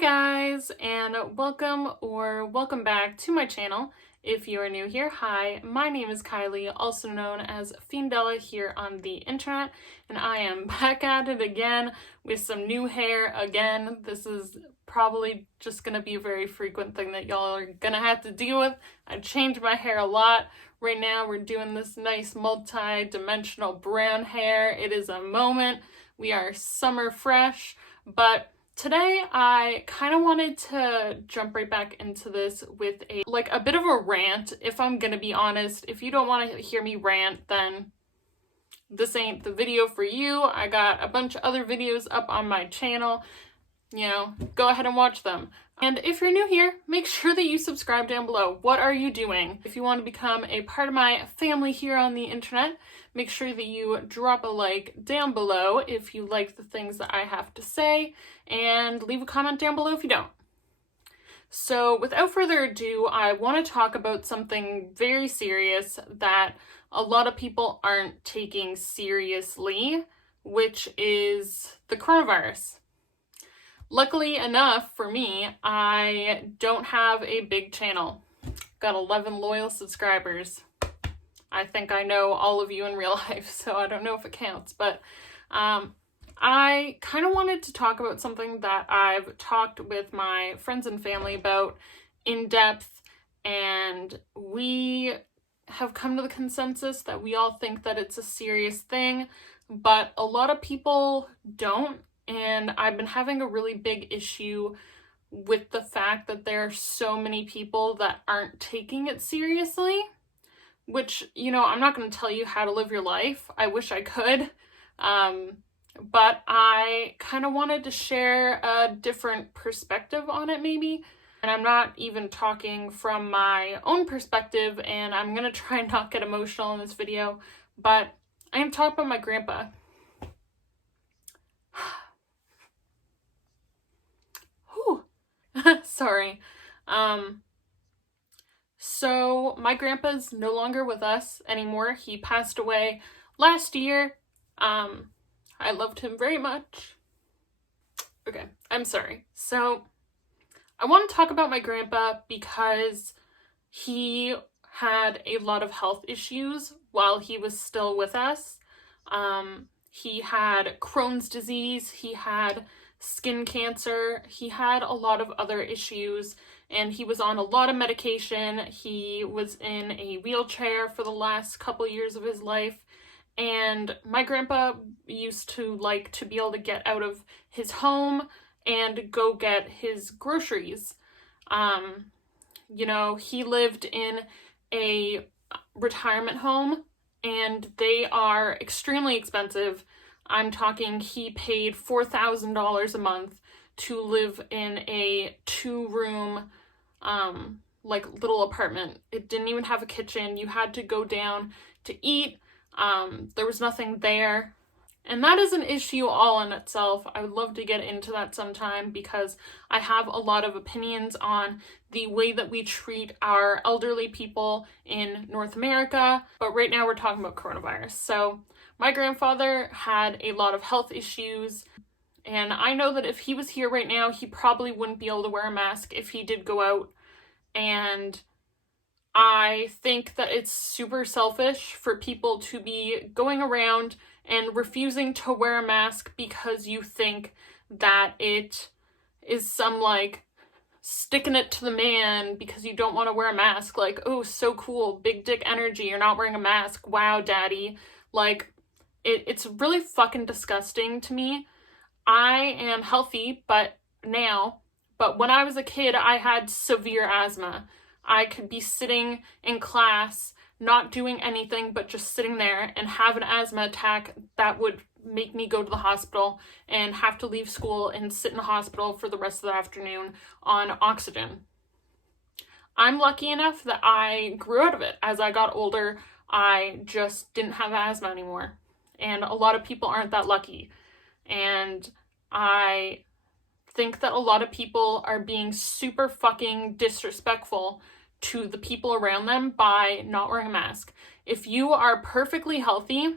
Hi guys, and welcome back to my channel. If you are new here, hi, my name is Kylie, also known as Fiendella here on the internet, and I am back at it again with some new hair again. This is probably just gonna be a very frequent thing that y'all are gonna have to deal with. I change my hair a lot. Right now we're doing this nice multi-dimensional brown hair. It is a moment. We are summer fresh, but today I kind of wanted to jump right back into this with a bit of a rant, if I'm gonna be honest. If you don't want to hear me rant, then this ain't the video for you. I got a bunch of other videos up on my channel. Go ahead and watch them. And if you're new here, make sure that you subscribe down below. What are you doing? If you want to become a part of my family here on the internet, make sure that you drop a like down below if you like the things that I have to say, and leave a comment down below if you don't. So without further ado, I want to talk about something very serious that a lot of people aren't taking seriously, which is the coronavirus. Luckily enough for me, I don't have a big channel. Got 11 loyal subscribers. I think I know all of you in real life, so I don't know if it counts, but I kind of wanted to talk about something that I've talked with my friends and family about in depth, and we have come to the consensus that we all think that it's a serious thing, but a lot of people don't. And I've been having a really big issue with the fact that there are so many people that aren't taking it seriously, which, I'm not going to tell you how to live your life. I wish I could. But I kind of wanted to share a different perspective on it, maybe. And I'm not even talking from my own perspective, and I'm going to try and not get emotional in this video, but I am talking about my grandpa. Sorry. So my grandpa's no longer with us anymore. He passed away last year. I loved him very much. Okay, I'm sorry. So I want to talk about my grandpa because he had a lot of health issues while he was still with us. He had Crohn's disease, he had skin cancer, he had a lot of other issues, and he was on a lot of medication. He was in a wheelchair for the last couple years of his life, and my grandpa used to like to be able to get out of his home and go get his groceries. He lived in a retirement home, and they are extremely expensive. I'm talking he paid $4,000 a month to live in a 2-room, little apartment. It didn't even have a kitchen. You had to go down to eat. There was nothing there. And that is an issue all in itself. I would love to get into that sometime because I have a lot of opinions on the way that we treat our elderly people in North America. But right now we're talking about coronavirus. So my grandfather had a lot of health issues, and I know that if he was here right now, he probably wouldn't be able to wear a mask if he did go out. And I think that it's super selfish for people to be going around and refusing to wear a mask because you think that it is some sticking it to the man because you don't want to wear a mask. Like, oh, so cool, big dick energy, you're not wearing a mask, wow, daddy. It's really fucking disgusting to me. I am healthy, but when I was a kid, I had severe asthma. I could be sitting in class, not doing anything, but just sitting there and have an asthma attack that would make me go to the hospital and have to leave school and sit in the hospital for the rest of the afternoon on oxygen. I'm lucky enough that I grew out of it. As I got older, I just didn't have asthma anymore. And a lot of people aren't that lucky. And I think that a lot of people are being super fucking disrespectful to the people around them by not wearing a mask. If you are perfectly healthy,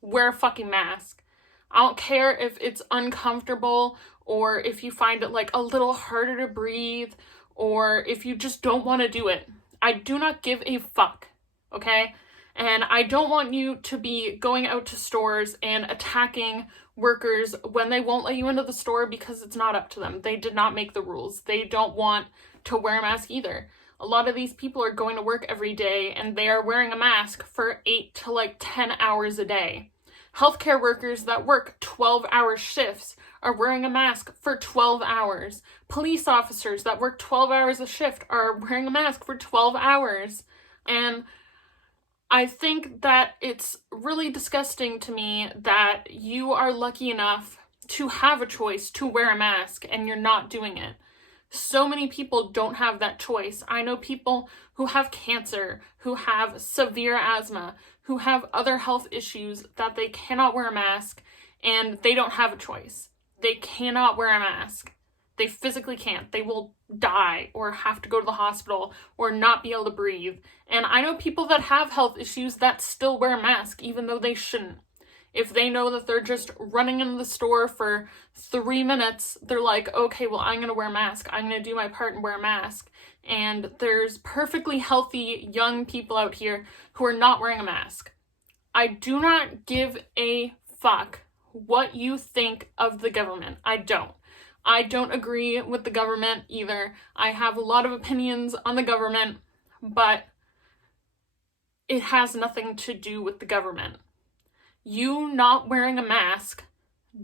wear a fucking mask. I don't care if it's uncomfortable or if you find it like a little harder to breathe, or if you just don't want to do it. I do not give a fuck, okay? And I don't want you to be going out to stores and attacking workers when they won't let you into the store because it's not up to them. They did not make the rules. They don't want to wear a mask either. A lot of these people are going to work every day and they are wearing a mask for 8 to like 10 hours a day. Healthcare workers that work 12-hour shifts are wearing a mask for 12 hours. Police officers that work 12 hours a shift are wearing a mask for 12 hours. And I think that it's really disgusting to me that you are lucky enough to have a choice to wear a mask and you're not doing it. So many people don't have that choice. I know people who have cancer, who have severe asthma, who have other health issues that they cannot wear a mask and they don't have a choice. They cannot wear a mask. They physically can't. They will die or have to go to the hospital or not be able to breathe. And I know people that have health issues that still wear a mask even though they shouldn't. If they know that they're just running into the store for 3 minutes, they're like, okay, well, I'm going to wear a mask. I'm going to do my part and wear a mask. And there's perfectly healthy young people out here who are not wearing a mask. I do not give a fuck what you think of the government. I don't. I don't agree with the government either. I have a lot of opinions on the government, but it has nothing to do with the government. You not wearing a mask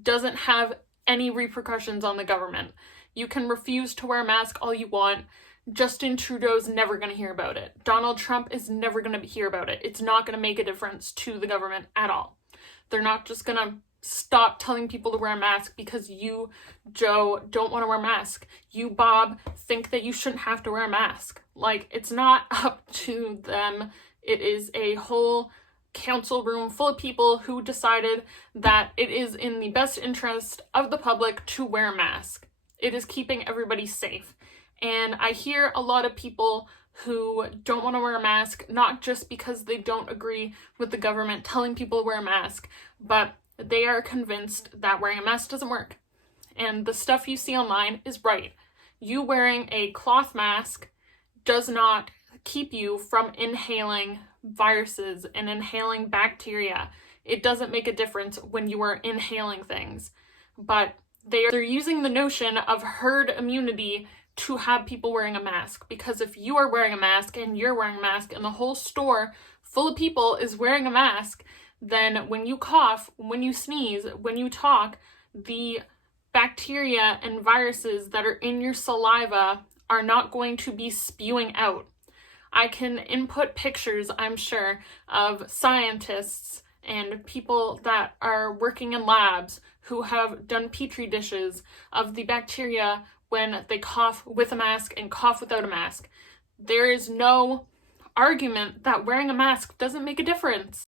doesn't have any repercussions on the government. You can refuse to wear a mask all you want. Justin Trudeau's never going to hear about it. Donald Trump is never going to hear about it. It's not going to make a difference to the government at all. They're not just going to stop telling people to wear a mask because you, Joe, don't want to wear a mask. You, Bob, think that you shouldn't have to wear a mask. Like, it's not up to them. It is a whole council room full of people who decided that it is in the best interest of the public to wear a mask. It is keeping everybody safe. And I hear a lot of people who don't want to wear a mask, not just because they don't agree with the government telling people to wear a mask, but they are convinced that wearing a mask doesn't work. And the stuff you see online is right. You wearing a cloth mask does not keep you from inhaling viruses and inhaling bacteria. It doesn't make a difference when you are inhaling things. But they're using the notion of herd immunity to have people wearing a mask. Because if you are wearing a mask and you're wearing a mask and the whole store full of people is wearing a mask, then when you cough, when you sneeze, when you talk, the bacteria and viruses that are in your saliva are not going to be spewing out. I can input pictures, I'm sure, of scientists and people that are working in labs who have done petri dishes of the bacteria when they cough with a mask and cough without a mask. There is no argument that wearing a mask doesn't make a difference.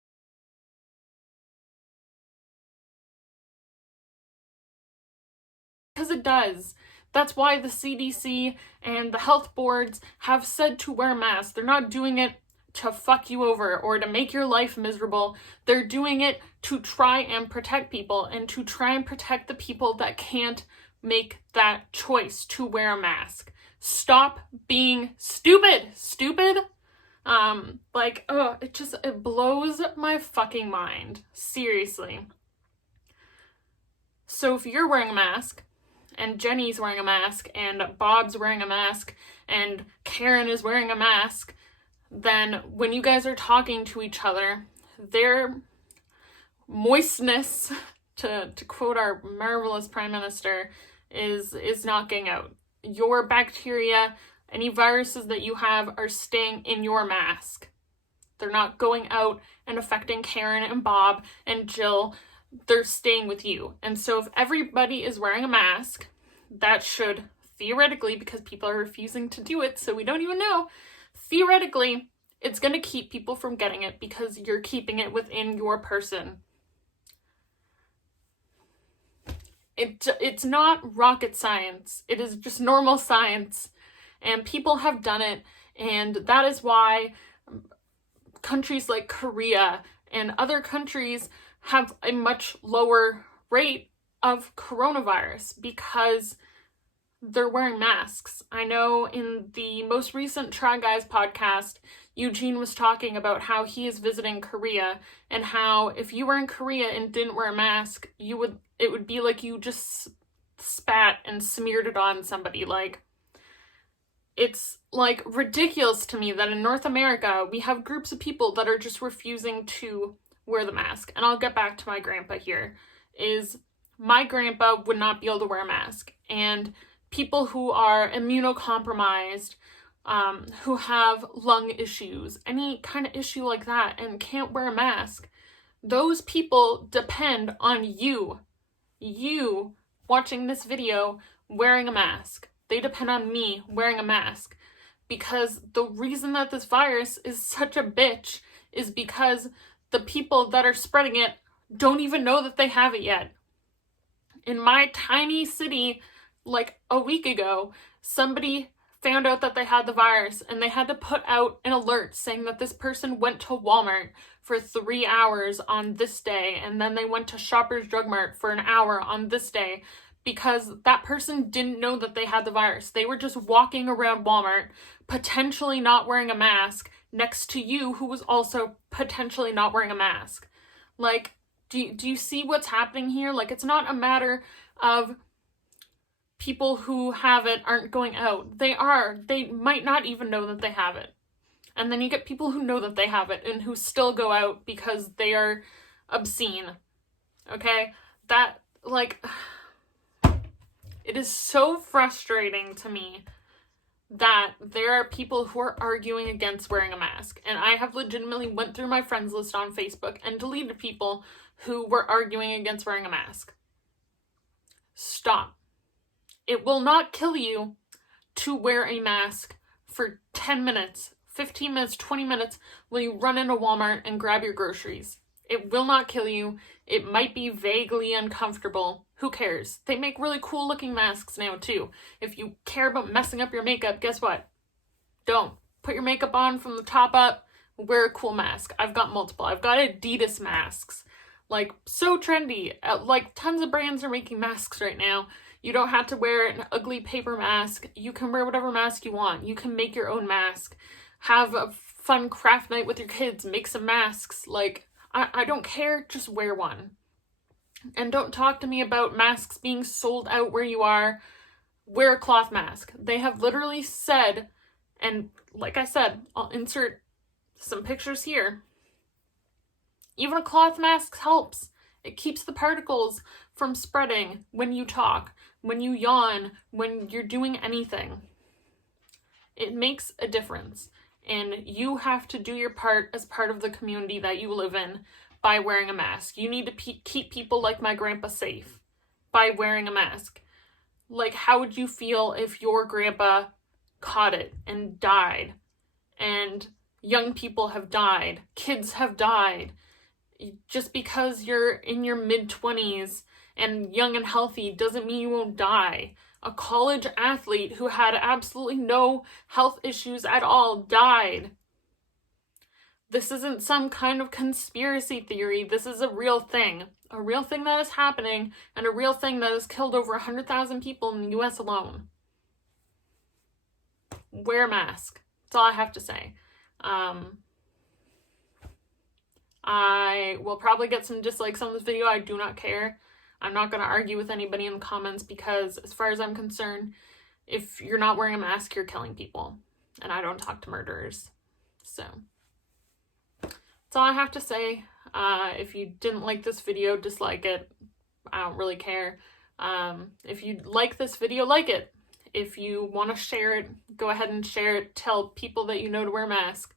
Because it does. That's why the CDC and the health boards have said to wear a mask. They're not doing it to fuck you over or to make your life miserable. They're doing it to try and protect people and to try and protect the people that can't make that choice to wear a mask. Stop being stupid. It blows my fucking mind. Seriously. So if you're wearing a mask, and Jenny's wearing a mask, and Bob's wearing a mask, and Karen is wearing a mask, then when you guys are talking to each other, their moistness, to quote our marvelous Prime Minister, is not getting out. Your bacteria, any viruses that you have are staying in your mask. They're not going out and affecting Karen and Bob and Jill. They're staying with you. And so if everybody is wearing a mask, that should theoretically, because people are refusing to do it, so we don't even know, theoretically, it's going to keep people from getting it because you're keeping it within your person. It's not rocket science. It is just normal science. And people have done it. And that is why countries like Korea and other countries have a much lower rate of coronavirus because they're wearing masks. I know in the most recent Try Guys podcast, Eugene was talking about how he is visiting Korea and how if you were in Korea and didn't wear a mask, it would be like you just spat and smeared it on somebody. Like, it's like ridiculous to me that in North America we have groups of people that are just refusing to wear the mask. And I'll get back to my grandpa here. Is my grandpa would not be able to wear a mask, and people who are immunocompromised, who have lung issues, any kind of issue like that, and can't wear a mask, those people depend on you watching this video wearing a mask. They depend on me wearing a mask, because the reason that this virus is such a bitch is because the people that are spreading it don't even know that they have it yet. In my tiny city, like a week ago, somebody found out that they had the virus and they had to put out an alert saying that this person went to Walmart for 3 hours on this day, and then they went to Shoppers Drug Mart for an hour on this day, because that person didn't know that they had the virus. They were just walking around Walmart, potentially not wearing a mask, next to you who was also potentially not wearing a mask. Like, do you see what's happening here? Like, it's not a matter of people who have it aren't going out. They are. They might not even know that they have it. And then you get people who know that they have it and who still go out because they are obscene. Okay? That, like, it is so frustrating to me that there are people who are arguing against wearing a mask. And I have legitimately went through my friends list on Facebook and deleted people who were arguing against wearing a mask. Stop. It will not kill you to wear a mask for 10 minutes, 15 minutes, 20 minutes when you run into Walmart and grab your groceries. It will not kill you. It might be vaguely uncomfortable. Who cares? They make really cool looking masks now too. If you care about messing up your makeup, guess what? Don't. Put your makeup on from the top up, wear a cool mask. I've got multiple. I've got Adidas masks. Like, so trendy. Like, tons of brands are making masks right now. You don't have to wear an ugly paper mask. You can wear whatever mask you want. You can make your own mask. Have a fun craft night with your kids. Make some masks. Like, I don't care. Just wear one. And don't talk to me about masks being sold out where you are. Wear a cloth mask. They have literally said, and like I said, I'll insert some pictures here. Even a cloth mask helps. It keeps the particles from spreading when you talk, when you yawn, when you're doing anything. It makes a difference. And you have to do your part as part of the community that you live in by wearing a mask. You need to keep people like my grandpa safe by wearing a mask. Like, how would you feel if your grandpa caught it and died? And young people have died. Kids have died. Just because you're in your mid-20s and young and healthy doesn't mean you won't die. A college athlete who had absolutely no health issues at all died. This isn't some kind of conspiracy theory. This is a real thing. A real thing that is happening, and a real thing that has killed over 100,000 people in the US alone. Wear a mask. That's all I have to say. I will probably get some dislikes on this video. I do not care. I'm not going to argue with anybody in the comments because, as far as I'm concerned, if you're not wearing a mask, you're killing people. And I don't talk to murderers. So, that's all I have to say. If you didn't like this video, dislike it. I don't really care. If you like this video, like it. If you want to share it, go ahead and share it. Tell people that you know to wear a mask.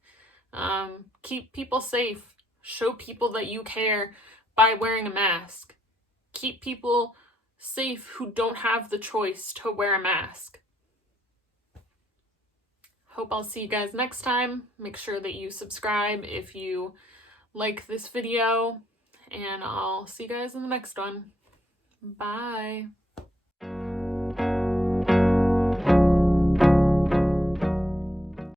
Keep people safe. Show people that you care by wearing a mask. Keep people safe who don't have the choice to wear a mask. Hope I'll see you guys next time. Make sure that you subscribe if you like this video, and I'll see you guys in the next one. Bye.